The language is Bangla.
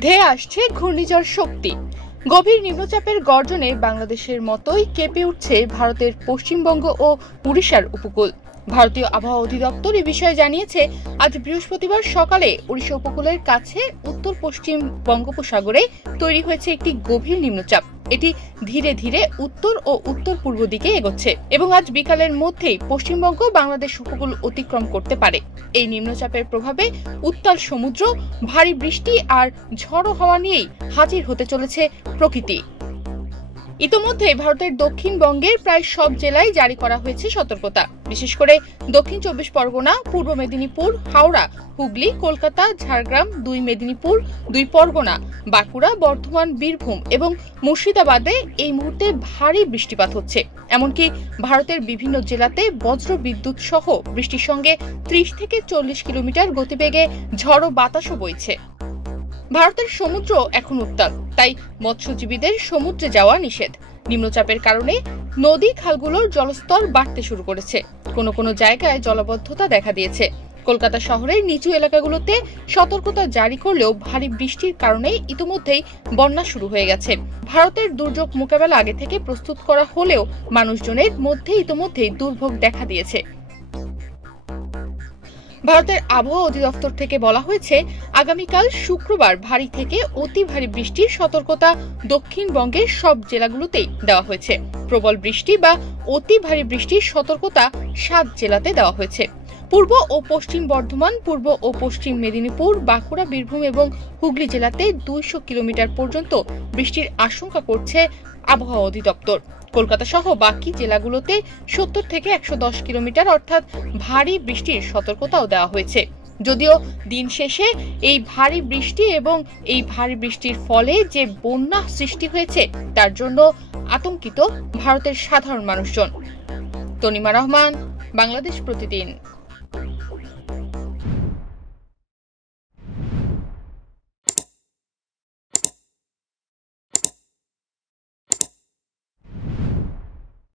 ধেয়ে আসছে ঘূর্ণিঝড় শক্তি। গভীর নিম্নচাপের গর্জনে বাংলাদেশের মতোই কেঁপে উঠছে ভারতের পশ্চিমবঙ্গ ও উড়িষ্যার উপকূল। ভারতীয় আবহাওয়া অধিদপ্তর এ বিষয়ে জানিয়েছে, আজ বৃহস্পতিবার সকালে ওড়িশা উপকূলের কাছে উত্তর পশ্চিম বঙ্গোপসাগরে তৈরি হয়েছে একটি গভীর নিম্নচাপ। এটি ধীরে ধীরে উত্তর ও উত্তর পূর্ব দিকে এগোচ্ছে এবং আজ বিকালের মধ্যেই পশ্চিমবঙ্গ বাংলাদেশ উপকূল অতিক্রম করতে পারে। এই নিম্নচাপের প্রভাবে উত্তাল সমুদ্র, ভারী বৃষ্টি আর ঝড়ো হাওয়া নিয়েই হাজির হতে চলেছে প্রকৃতি। ইতোমধ্যে ভারতের দক্ষিণবঙ্গের প্রায় সব জেলায় জারি করা হয়েছে সতর্কতা। বিশেষ করে দক্ষিণ 24 পরগনা, পূর্ব মেদিনীপুর, হাওড়া, হুগলি, কলকাতা, ঝাড়গ্রাম, 2 মেদিনীপুর, 2 পরগনা, বাঁকুড়া, বর্ধমান, বীরভূম এবং মুর্শিদাবাদে এই মুহূর্তে ভারী বৃষ্টিপাত হচ্ছে। এমনকি ভারতের বিভিন্ন জেলাতে বজ্র বিদ্যুৎ সহ বৃষ্টির সঙ্গে 30 থেকে 40 কিলোমিটার গতিবেগে ঝড়ো বাতাসও বইছে। ভারতের সমুদ্র এখন উত্তাল, তাই মৎস্যজীবীদের সমুদ্রে যাওয়া নিষেধ। নিম্নচাপের কারণে নদী খালগুলোর জলস্তর বাড়তে শুরু করেছে। কোনো কোনো জায়গায় জলাবদ্ধতা দেখা দিয়েছে। কলকাতা শহরের নিচু এলাকাগুলোতে সতর্কতা জারি করলেও ভারী বৃষ্টির কারণে ইতিমধ্যেই বন্যা শুরু হয়ে গেছে। ভারতের দুর্যোগ মোকাবেলা আগে থেকে প্রস্তুত করা হলেও মানুষজনের মধ্যে ইতিমধ্যেই দুর্ভোগ দেখা দিয়েছে। ভারতের আবহাওয়া অধিদপ্তর থেকে বলা হয়েছে, আগামীকাল শুক্রবার ভারী থেকে অতি ভারী বৃষ্টির সতর্কতা দক্ষিণবঙ্গের সব জেলাগুলোতেই দেওয়া হয়েছে। প্রবল বৃষ্টি বা অতি ভারী বৃষ্টির সতর্কতা 7 জেলাতে দেওয়া হয়েছে। পূর্ব ও পশ্চিম বর্ধমান, পূর্ব ও পশ্চিম মেদিনীপুর, বাঁকুড়া, বীরভূম এবং হুগলি জেলাতে 200 কিলোমিটার পর্যন্ত বৃষ্টির আশঙ্কা করছে আবহাওয়া অধিদপ্তর। কলকাতা সহ বাকি জেলাগুলোতে 70 থেকে 110 কিলোমিটার অর্থাৎ ভারী বৃষ্টির সতর্কতাও দেওয়া হয়েছে। যদিও দিন শেষে এই ভারী বৃষ্টি এবং এই ভারী বৃষ্টির ফলে যে বন্যা সৃষ্টি হয়েছে তার জন্য আতঙ্কিত ভারতের সাধারণ মানুষজন। তনিমা রহমান, বাংলাদেশ প্রতিদিন।